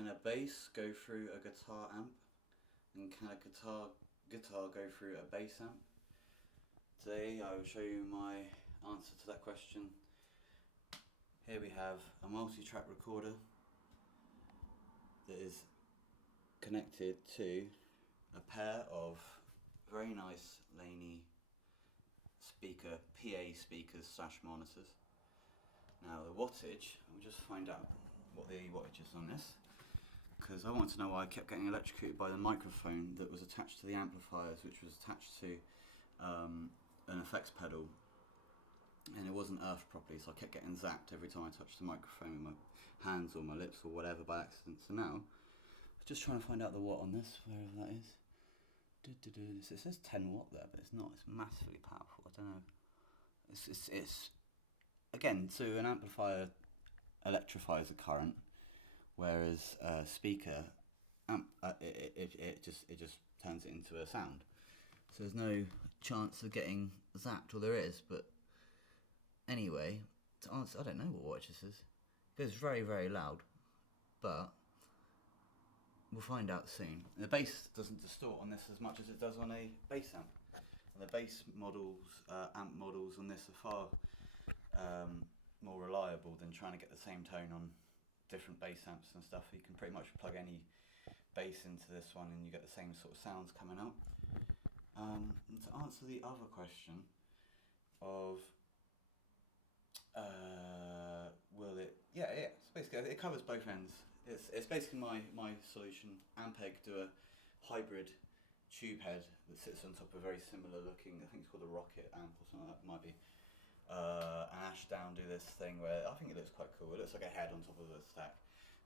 Can a bass go through a guitar amp? And can a guitar go through a bass amp? Today I will show you my answer to that question. Here we have a multi-track recorder that is connected to a pair of very nice Laney speaker PA speakers / monitors. Now the wattage, we'll just find out what the wattage is on this, because I want to know why I kept getting electrocuted by the microphone that was attached to the amplifiers, which was attached to an effects pedal, and it wasn't earthed properly, so I kept getting zapped every time I touched the microphone with my hands or my lips or whatever by accident. So now I'm just trying to find out the watt on this, wherever that is. It says 10 watt there, but it's not. It's massively powerful. I don't know. It's again, so an amplifier electrifies a current, whereas a speaker it just turns it into a sound. So there's no chance of getting zapped, or there is, but anyway, to answer, I don't know what wattage this is. It goes very, very loud, but we'll find out soon. The bass doesn't distort on this as much as it does on a bass amp. And the bass models, amp models on this are far more reliable than trying to get the same tone on different bass amps and stuff. You can pretty much plug any bass into this one and you get the same sort of sounds coming out. And to answer the other question of will it, so basically it covers both ends. It's basically my solution. Ampeg do a hybrid tube head that sits on top of a very similar looking, I think it's called a rocket amp or something like that, it might be. And Ashdown do this thing where I think it looks quite cool. It looks like a head on top of a stack,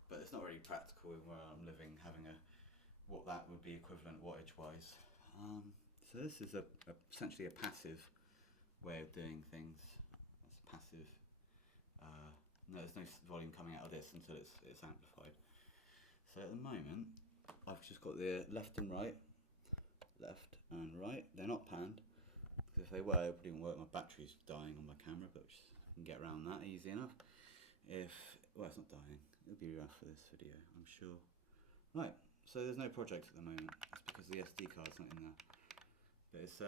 but it's not really practical where I'm living, having what that would be equivalent wattage wise. So this is essentially a passive way of doing things. It's passive. No, there's no volume coming out of this until it's amplified. So at the moment, I've just got the left and right. They're not panned, because if they were, it probably wouldn't work. My battery's dying on my camera, but I can get around that easy enough. Well, it's not dying. It'll be rough for this video, I'm sure. Right, so there's no project at the moment. It's because the SD card's not in there. But it's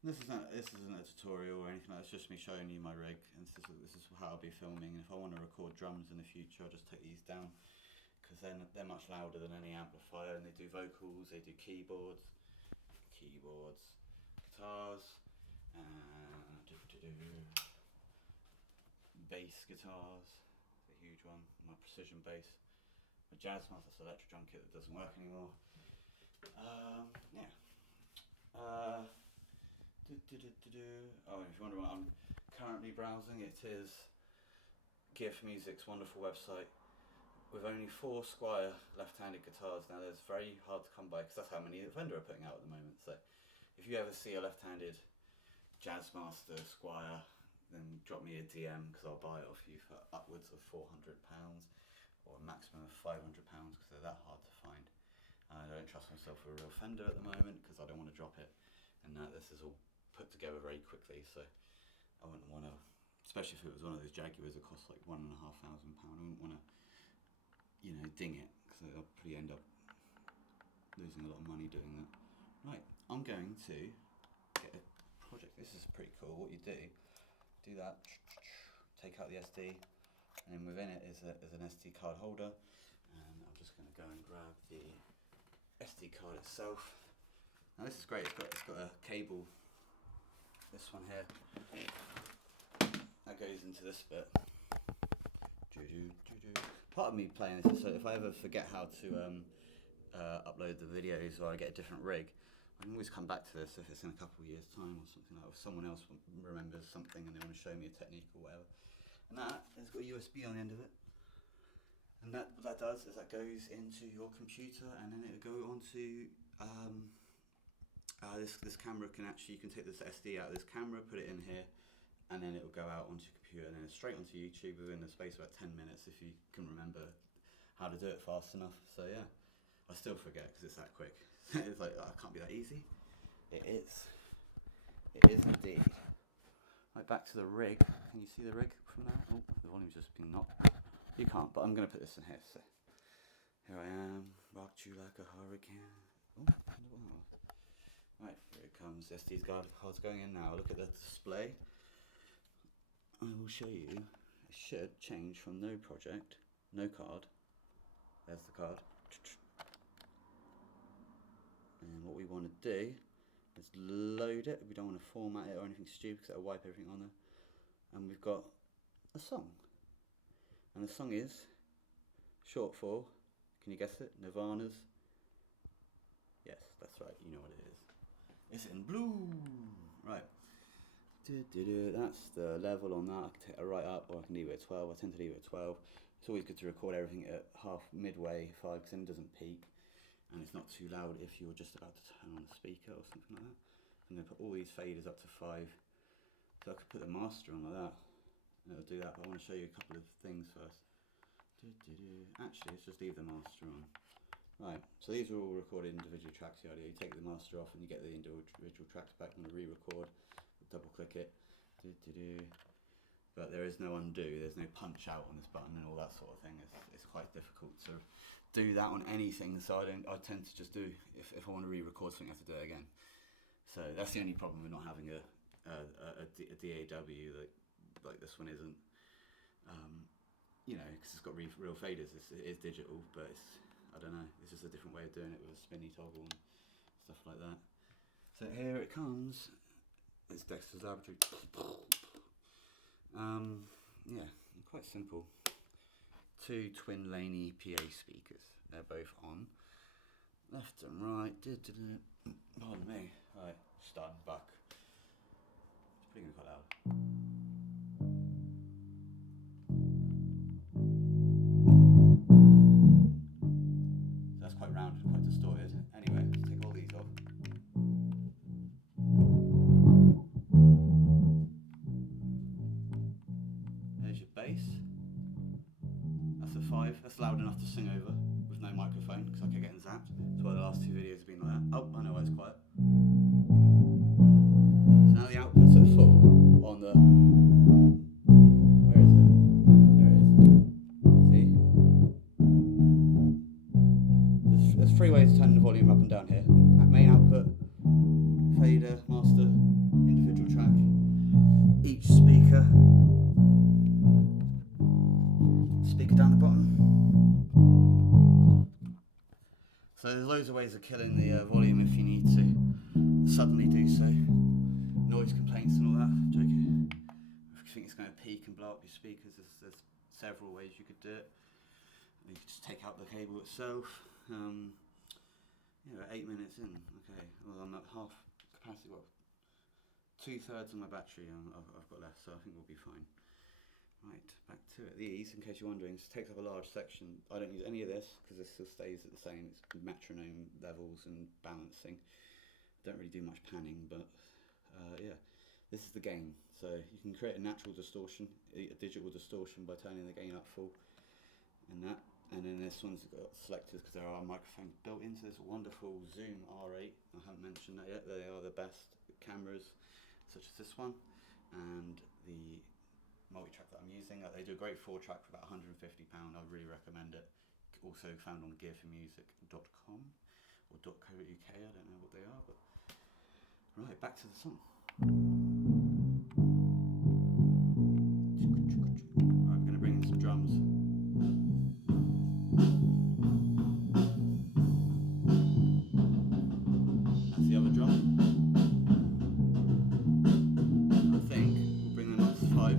this isn't a tutorial or anything like that. It's just me showing you my rig, and this is how I'll be filming. And if I want to record drums in the future, I'll just take these down, because then they're much louder than any amplifier, and they do vocals, they do keyboards, guitars, bass guitars. It's a huge one. My precision bass, my Jazzmaster, that's an electric drum kit that doesn't work anymore. Oh, and if you wonder what I'm currently browsing, it is GIF Music's wonderful website with only 4 Squire left-handed guitars. Now, that's very hard to come by, because that's how many Fender are putting out at the moment. So if you ever see a left-handed Jazzmaster Squire, then drop me a DM, because I'll buy it off you for upwards of £400 or a maximum of £500, because they're that hard to find. I don't trust myself with a real Fender at the moment, because I don't want to drop it, and this is all put together very quickly, so I wouldn't want to, especially if it was one of those Jaguars that cost like £1,500, I wouldn't want to, ding it, because I'll probably end up losing a lot of money doing that. Right, I'm going to get a project. This is pretty cool. What you do that, take out the SD, and then within it is an SD card holder, and I'm just going to go and grab the SD card itself. Now this is great, it's got a cable, this one here, that goes into this bit. Part of me playing this is so if I ever forget how to upload the videos, or I get a different rig, I can always come back to this if it's in a couple of years time or something like that, if someone else remembers something and they want to show me a technique or whatever. And that has got a USB on the end of it. And what that does is that goes into your computer, and then it'll go onto this camera. You can take this SD out of this camera, put it in here, and then it'll go out onto your computer, and then it's straight onto YouTube within the space of about 10 minutes if you can remember how to do it fast enough. So yeah, I still forget because it's that quick. It's like, oh, it can't be that easy. It is. It is indeed. Right, back to the rig. Can you see the rig from there? Oh, the volume's just been knocked. You can't, but I'm going to put this in here. So Here I am, rocked you like a hurricane. Oh, wow. Right, here it comes. SD's cards going in now. Look at the display. I will show you. It should change from no project, no card. There's the card. And what we want to do is load it. We don't want to format it or anything stupid because that'll wipe everything on there. And we've got a song. And the song is short for, can you guess it? Nirvana's. Yes, that's right, you know what it is. It's in blue. Right. That's the level on that. I can take it right up, or I can leave it at 12. I tend to leave it at 12. It's always good to record everything at midway 5 because then it doesn't peak. And it's not too loud if you're just about to turn on the speaker or something like that. I'm going to put all these faders up to 5. So I could put the master on like that. And it'll do that, but I want to show you a couple of things first. Actually, let's just leave the master on. Right, so these are all recorded individual tracks, the audio. You take the master off and you get the individual tracks back. I'm going to re-record, double click it. But there is no undo, there's no punch out on this button and all that sort of thing. It's quite difficult to do that on anything, so I tend to just do, if I want to re-record something, I have to do it again. So that's the only problem with not having a DAW like this one isn't. You know, because it's got real faders. It is digital, but I don't know. It's just a different way of doing it with a spinny toggle and stuff like that. So here it comes. It's Dexter's Laboratory. Yeah, quite simple. 2 twin laney PA speakers. They're both on. Left and right. Pardon me. Right, starting back. It's pretty quite loud. That's quite rounded, quite distorted. Anyway, let's take all these off. There's your bass. That's a 5. That's loud enough to sing over with no microphone because I kept getting zapped. That's why the last 2 videos have been like that. Oh, I know why it's quiet. So now the output's at full on the... Where is it? There it is. See? There's 3 ways to turn the volume up and down here. Main output, fader, master, individual track. Each speaker down the bottom. So there's loads of ways of killing the volume if you need to suddenly do so. Noise complaints and all that. Joking. If you think it's going to peak and blow up your speakers, there's several ways you could do it. You could just take out the cable itself. Yeah, 8 minutes in. Okay, well I'm at half capacity. Well, 2/3 of my battery I've got left, so I think we'll be fine. Right, back to it. These, in case you're wondering, this takes up a large section. I don't use any of this because this still stays at the same. It's metronome levels and balancing. Don't really do much panning, but yeah, this is the gain. So you can create a natural distortion, a digital distortion by turning the gain up full, and that. And then this one's got selectors because there are microphones built into this wonderful Zoom R8. I haven't mentioned that yet. They are the best cameras, such as this one, and the multi-track that I'm using. They do a great 4-track for about £150. I really recommend it. Also found on gearformusic.com or .co.uk. I don't know what they are, but right, back to the song. Right, I'm going to bring in some drums. That's the other drum. I think we'll bring them up to 5.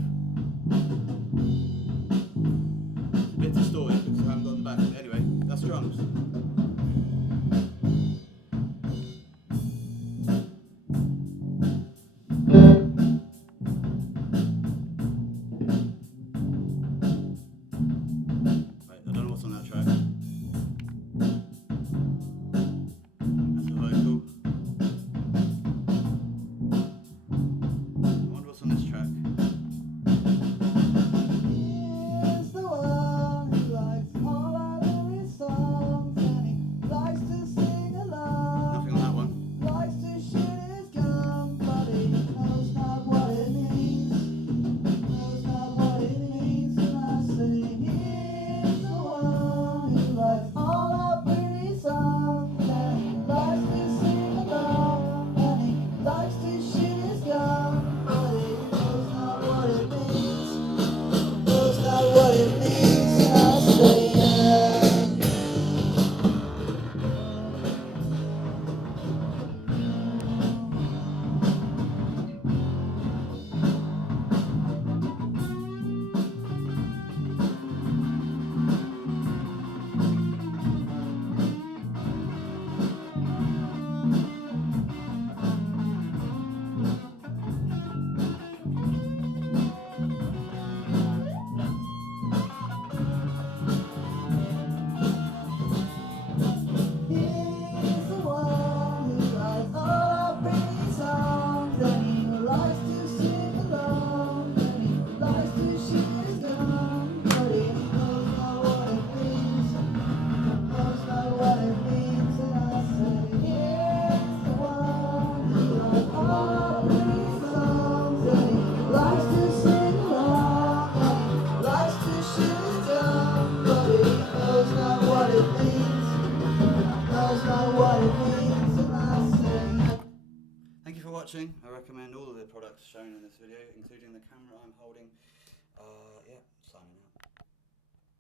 It's a bit distorted because I haven't got the back. Anyway, that's drums. Right, I don't know what's on that track. That's a vocal. I wonder what's on this track. He's the one who likes all our silly songs. for watching. I recommend all of the products shown in this video, including the camera I'm holding. Yeah, signing out.